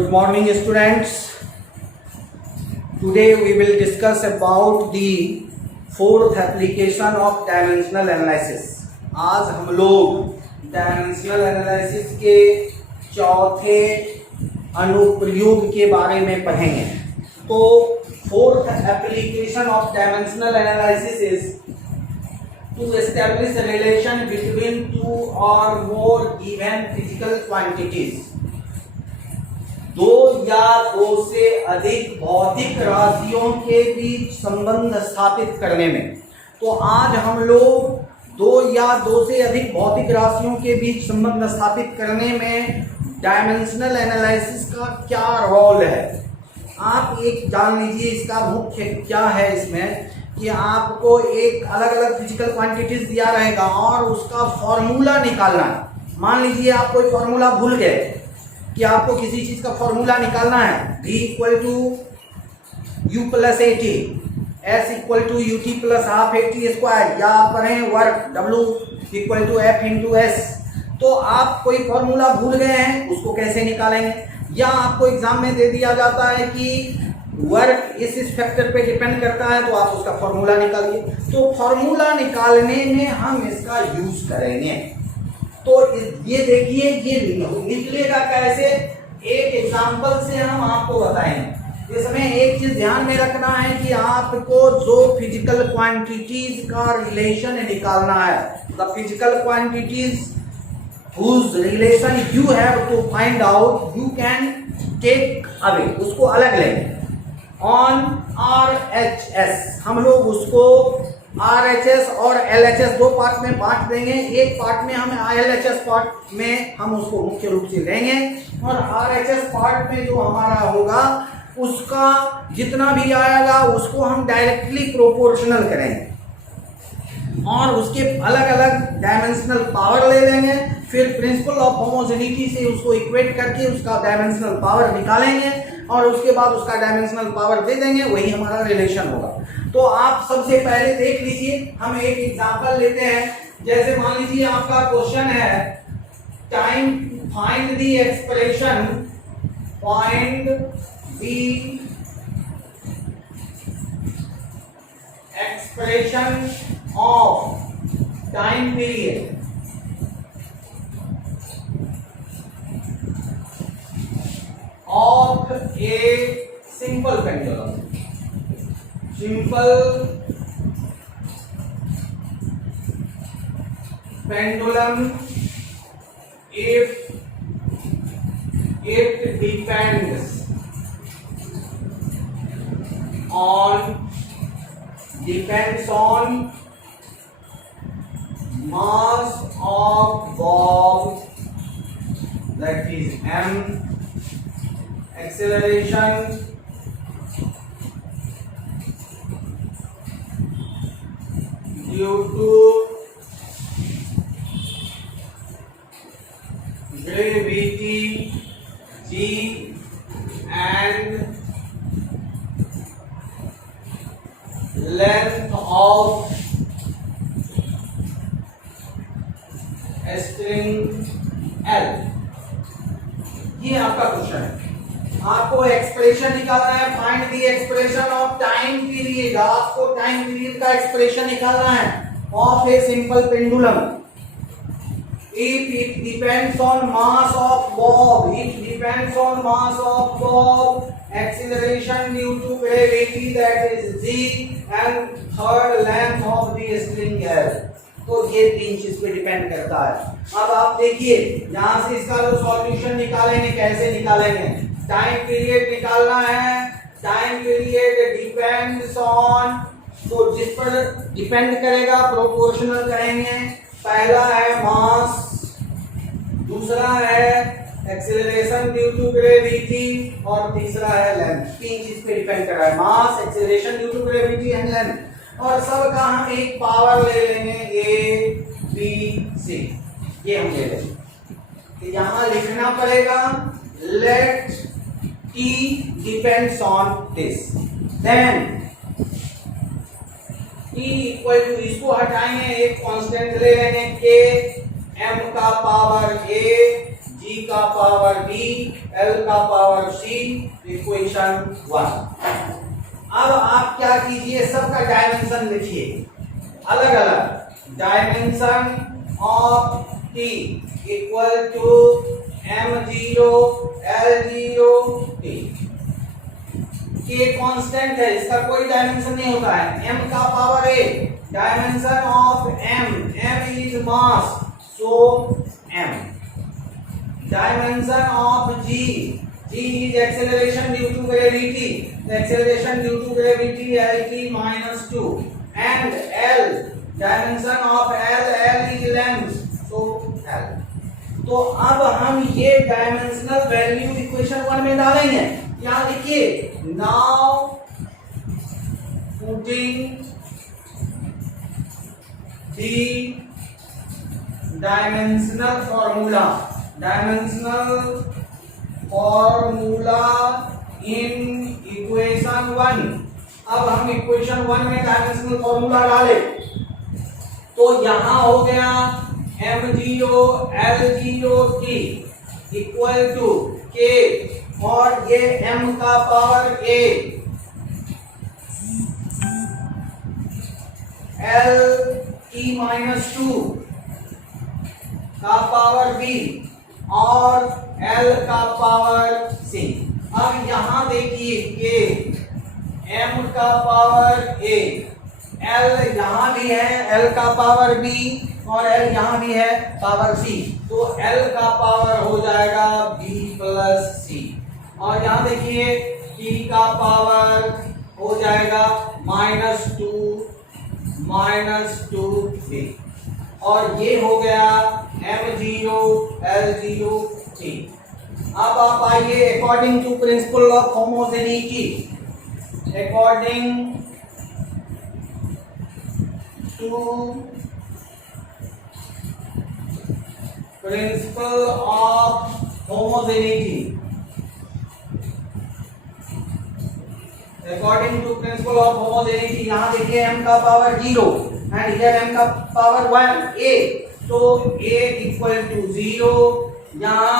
Good morning, students. Today we will discuss about the fourth application of dimensional analysis. आज हम लोग dimensional analysis के चौथे अनुप्रयोग के बारे में पढ़ेंगे. तो fourth application of dimensional analysis is to establish a relation between two or more given physical quantities. दो या दो से अधिक भौतिक राशियों के बीच संबंध स्थापित करने में. तो आज हम लोग दो या दो से अधिक भौतिक राशियों के बीच संबंध स्थापित करने में डायमेंशनल एनालिसिस का क्या रोल है, आप एक जान लीजिए. इसका मुख्य क्या है इसमें कि आपको एक अलग अलग फिजिकल क्वांटिटीज दिया रहेगा और उसका फॉर्मूला निकालना है. मान लीजिए आप कोई फॉर्मूला भूल गए कि आपको किसी चीज का फॉर्मूला निकालना है. V equal to u plus a t, s equal to u t plus half a t square, या आप करें work W equal to F into s. तो आप कोई फॉर्मूला भूल गए हैं, उसको कैसे निकालेंगे. या आपको एग्जाम में दे दिया जाता है कि वर्क इस फैक्टर पे डिपेंड करता है, तो आप उसका फॉर्मूला निकालिए. तो फॉर्मूला निकालने में हम इसका यूज करेंगे. तो ये देखिए ये निकलेगा कैसे, एक एग्जांपल से हम आपको बताएंगे. इसमें एक चीज ध्यान में रखना है कि आपको जो फिजिकल क्वांटिटीज का रिलेशन निकालना है, the physical quantities whose relation you have to find out, you can take away, उसको अलग लेंगे. On RHS हम लोग उसको RHS और LHS दो पार्ट में बांट देंगे. एक पार्ट में हम LHS पार्ट में हम उसको मुख्य रूप से लेंगे और RHS पार्ट में जो हमारा होगा उसका जितना भी आएगा उसको हम डायरेक्टली प्रोपोर्शनल करेंगे और उसके अलग अलग डायमेंशनल पावर ले लेंगे. फिर प्रिंसिपल ऑफ होमोजेनिटी से उसको इक्वेट करके उसका डायमेंशनल पावर निकालेंगे और उसके बाद उसका डायमेंशनल पावर दे देंगे. वही हमारा रिलेशन होगा. तो आप सबसे पहले देख लीजिए, हम एक एग्जांपल लेते हैं. जैसे मान लीजिए आपका क्वेश्चन है time find the expression, find the expression of time period of a simple pendulum. Simple pendulum if it depends on mass of bob, that is m, acceleration due to gravity G, and length of string L. ये आपका question है. आपको expression निकालना है, find the expression of time period. आपको time period का expression निकालना है of a simple pendulum if it depends on mass of bob, it depends on mass of bob, acceleration due to gravity that is g, and third length of the string L. तो ये तीन चीज पे depend करता है. अब आप देखिए यहां से इसका जो सॉल्यूशन निकालेंगे, कैसे निकालेंगे. टाइम पीरियड निकालना है. टाइम पीरियड डिपेंड्स ऑन, तो जिस पर डिपेंड करेगा प्रोपोर्शनल करेंगे. पहला है मास, दूसरा है एक्सेलरेशन ड्यू टू ग्रेविटी और तीसरा है लेंथ. तीन चीज पे डिपेंड कर रहा है, mass, acceleration due to gravity and length. और सबका हम एक पावर ले लेंगे A, B, C. ये हम ले लेंगे. तो यहां लिखना पड़ेगा let T depends on this, then T equal to, इसको हटाएंगे, एक कांस्टेंट ले लेंगे K, M का पावर A, G G का पावर B, L का पावर C, इक्वेशन 1। अब आप क्या कीजिए, सबका डायमेंशन लिखिए अलग अलग। Dimension of T equal to M0 L0 T। K constant है, इसका कोई डायमेंशन नहीं होता है। M का power A, dimension of M is mass, so M। Dimension of G is acceleration due to gravity. The acceleration due to gravity Lt minus 2. And L, dimension of L is length, so L. तो अब हम ये dimensional value equation 1 में डालेंगे। यहाँ लिखिए, now putting the dimensional formula in equation 1। अब हम इक्वेशन 1 में डायमेंशनल फॉर्मूला डाले तो यहां हो गया M0 L0 T equal to K, और ये M का power A, L T minus 2 का पावर B और L का पावर C। अब यहां देखिए K, M का पावर A, L यहां भी है, L का पावर B और L यहां भी है पावर C, तो L का पावर हो जाएगा B प्लस C। और यहां देखिए T का पावर हो जाएगा -2 और ये हो गया M0 L0 T। अब आप आइए according to principle of homogeneity, according to principle of homogeneity, according to principle of homogeneity यहाँ देखिए m का पावर 0 एंड हियर m का पावर 1 a, तो a इक्वल टू 0, यहाँ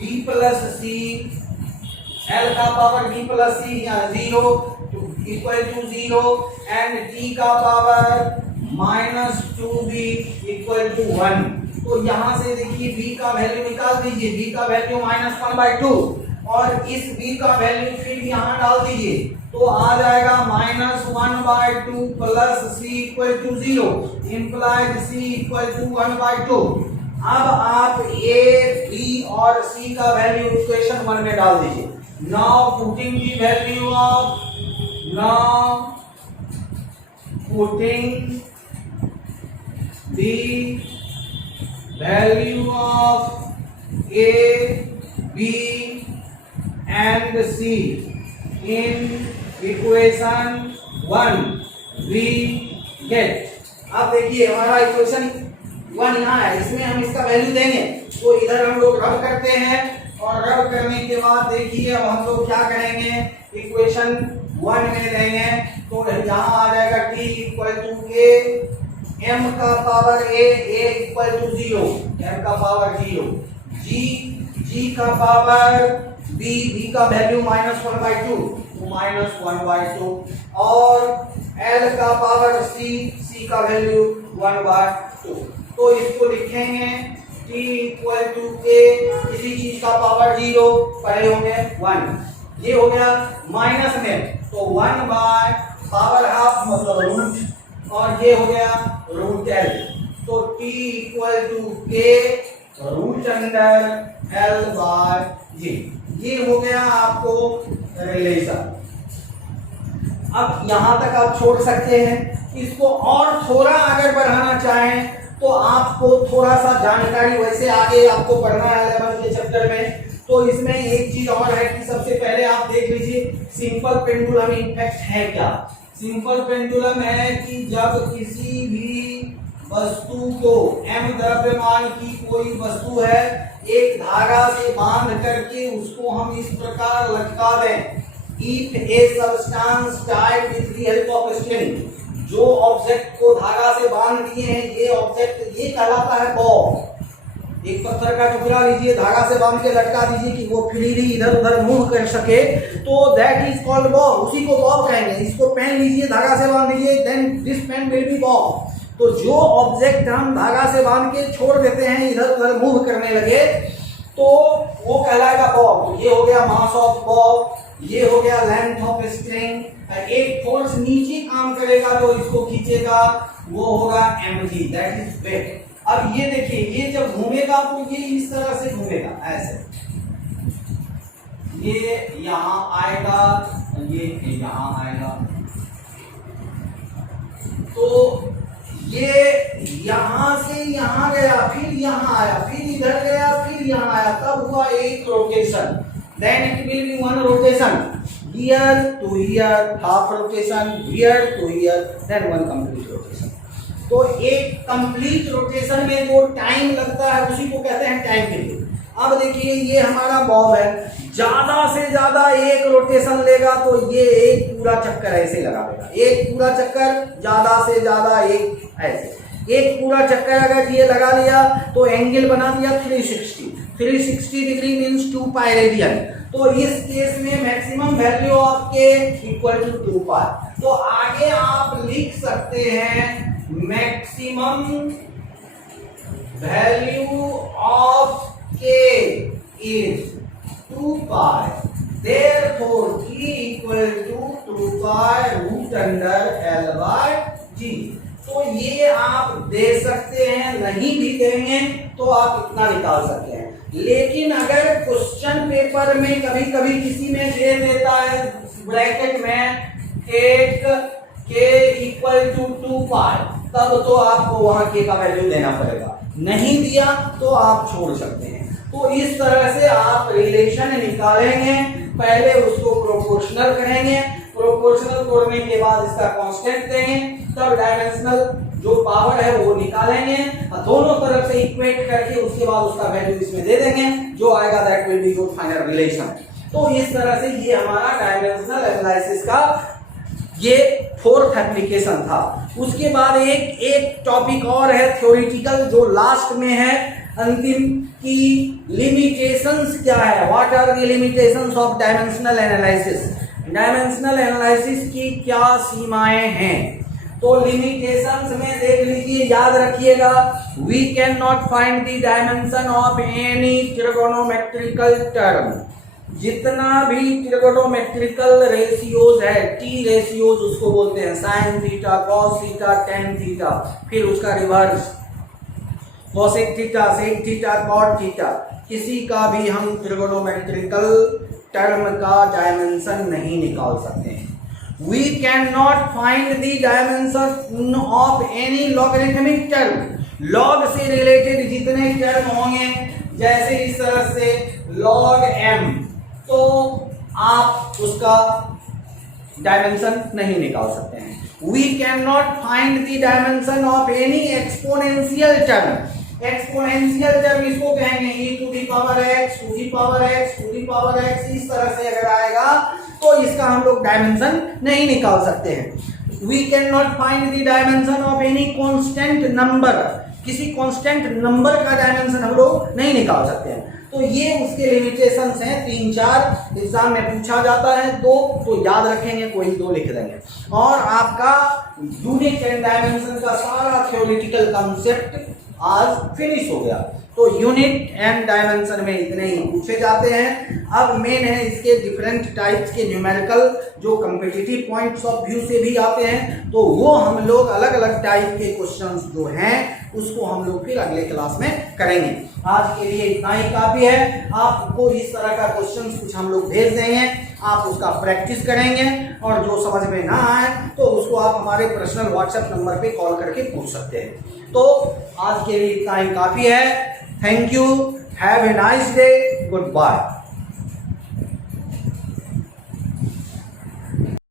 b प्लस c, l का पावर b प्लस c यहाँ 0 equal to 0 and t का power -2b equal to 1। तो यहाँ से देखिए b का वैल्यू निकाल दीजिए, b का वैल्यू -1/2 और इस b का वैल्यू फिर यहाँ डाल दीजिए, तो आ जाएगा -1/2 plus c equal to 0 implied c equal to 1/2। अब आप a, b और c का वैल्यू इक्वेशन 1 में डाल दीजिए। Now putting the value of a, b and c in equation 1 we get। अब देखिए हमारा इक्वेशन 1 यहाँ है, इसमें हम इसका वैल्यू देंगे, तो इधर हम लोग रब करते हैं और रब करने के बाद देखिए अब हम लोग क्या करेंगे, इक्वेशन 1 में देंगे, तो यहाँ आ जाएगा t equal to k, m का power a equal to 0, m का पावर 0, g का पावर b का वैल्यू -1/2 तो -1/2 और l का पावर c का वैल्यू 1/2। तो इसको लिखेंगे t इक्वल टू k, किसी चीज का पावर 0 पहले होंगे 1, ये हो गया माइनस में, तो 1/½ मतलब रूट, और ये हो गया √l, तो t equal to k √L/G। ये हो गया आपको रिलेशन। अब यहां तक आप छोड़ सकते हैं, इसको और थोड़ा अगर बढ़ाना चाहें तो आपको थोड़ा सा जानकारी वैसे आगे आपको पढ़ना है 11th के चैप्टर में, तो इसमें एक चीज और है कि सबसे पहले आप देख लीजिए सिंपल पेंडुलम इफेक्ट है क्या। सिंपल पेंडुलम है कि जब किसी भी वस्तु को m द्रव्यमान की कोई वस्तु है, एक धागा से बांध करके उसको हम इस प्रकार लटका दें, If a substance tied with the help of string, जो ऑब्जेक्ट को धागा से बांध दिए हैं, ये ऑब्जेक्ट ये कहलाता है बॉल। एक पत्थर का टुकड़ा लीजिए, धागा से बांध के लटका दीजिए कि वो फ्रीली इधर उधर मूव कर सके, तो दैट इज कॉल्ड बॉब, उसी को बॉब कहेंगे। इसको पेन लीजिए, धागा से बांध दीजिए, then this pen will be bob. तो जो ऑब्जेक्ट हम धागा से बांध के छोड़ देते हैं, इधर उधर मूव करने लगे, तो वो कहलाएगा बॉब। ये हो गया मास ऑफ बॉब, ये हो गया लेंथ ऑफ स्ट्रिंग। एक फोर्स नीचे काम करेगा तो इसको खींचेगा, वो होगा mg, दैट इज वेट। अब ये देखिए, ये जब घूमेगा तो ये इस तरह से घूमेगा, ऐसे, ये यहां आएगा, ये यहां आएगा, तो ये यहां से यहां गया, फिर यहां आया, फिर इधर गया, फिर यहां आया, तब हुआ एक rotation. Then it will be one rotation, here to here, half rotation, here to here, then one complete rotation। तो एक कंप्लीट रोटेशन में जो टाइम लगता है उसी को कहते हैं टाइम पीरियड। अब देखिए, ये हमारा बॉब है, ज्यादा से ज्यादा एक रोटेशन लेगा तो ये एक पूरा चक्कर ऐसे लगा देगा, एक पूरा चक्कर, ज्यादा से ज्यादा एक ऐसे, एक पूरा चक्कर अगर ये लगा लिया तो एंगल बना दिया 360 डिग्री मीन्स 2 पाई रेडियन। तो इस केस में maximum value of K equal to 2 pi. तो आगे आप लिख सकते हैं maximum value of K is 2 pi, therefore G equal to 2 pi root under L by G। तो ये आप दे सकते हैं, नहीं भी देंगे तो आप इतना निकाल सकते हैं। लेकिन अगर क्वेश्चन पेपर में कभी कभी किसी में दे देता है ब्रैकेट में एक के इक्वल टू 2 पाई, तब तो आपको वहां के का वैल्यू देना पड़ेगा, नहीं दिया तो आप छोड़ सकते हैं। तो इस तरह से आप रिलेशन निकालेंगे, पहले उसको प्रोपोर्शनल करेंगे, प्रोपोर्शनल तोड़ने के बाद इसका कांस्टेंट देंगे, तब डायमेंशनल जो पावर है वो निकालेंगे, दोनों तरफ से इक्वेट करके उसके बाद उसका वैल्यू इसमें दे देंगे, जो आएगा that will be your final relation. तो इस तरह से ये हमारा डायमेंशनल एनालिसिस का ये 4th एप्लीकेशन था। उसके बाद एक टॉपिक और है थ्योरेटिकल, जो लास्ट में है अंतिम की लिमिटेशंस क्या है, what are the limitations of dimensional analysis, dimensional analysis की क्या सीमाएं हैं। तो लिमिटेशंस में देख लीजिए, याद रखिएगा, we can not find the dimension of any trigonometrical term. जितना भी ट्रिगोनोमेट्रिकल रेशियोज है, टी रेशियोज उसको बोलते हैं, sine theta, cos theta, tan theta, फिर उसका reverse cosec theta, sec theta, cot theta, किसी का भी हम ट्रिगोनोमेट्रिकल टर्म का डायमेंशन नहीं निकाल सकते हैं। We cannot find the dimension of any logarithmic term। log से रिलेटेड जितने टर्म होंगे, जैसे इस तरह से log m, तो आप उसका डायमेंशन नहीं निकाल सकते हैं। We cannot find the dimension of any exponential term। Exponential term इसको कहेंगे e to the power x, to the power x, to the power x, इस तरह से अगर आएगा तो इसका हम लोग डायमेंशन नहीं निकाल सकते हैं। We can not find the dimension of any constant number, किसी कांस्टेंट नंबर का डायमेंशन हम लोग नहीं निकाल सकते हैं। तो ये उसके लिमिटेशंस हैं, 3-4 एग्जाम में पूछा जाता है, 2 तो याद रखेंगे, कोई 2 लिख देंगे। और आपका यूनिट एंड डायमेंशन का सारा थ्योरेटिकल कॉन्सेप्ट आज फिनिश हो गया। तो यूनिट एंड डायमेंशन में इतने ही पूछे जाते हैं। अब मेन है इसके डिफरेंट टाइप्स के न्यूमेरिकल, जो कॉम्पिटिटिव पॉइंट्स ऑफ व्यू से भी आते हैं, तो वो हम लोग अलग अलग टाइप के क्वेश्चंस जो हैं उसको हम लोग फिर अगले क्लास में करेंगे। आज के लिए इतना ही काफी है। आपको इस तरह का क्वेश्चंस कुछ हम लोग भेज देंगे, आप उसका प्रैक्टिस करेंगे, और जो समझ में ना आए तो उसको आप हमारे पर्सनल व्हाट्सएप नंबर पे कॉल करके पूछ सकते हैं। तो आज के लिए इतना ही काफी है। Thank you, have a nice day, good bye.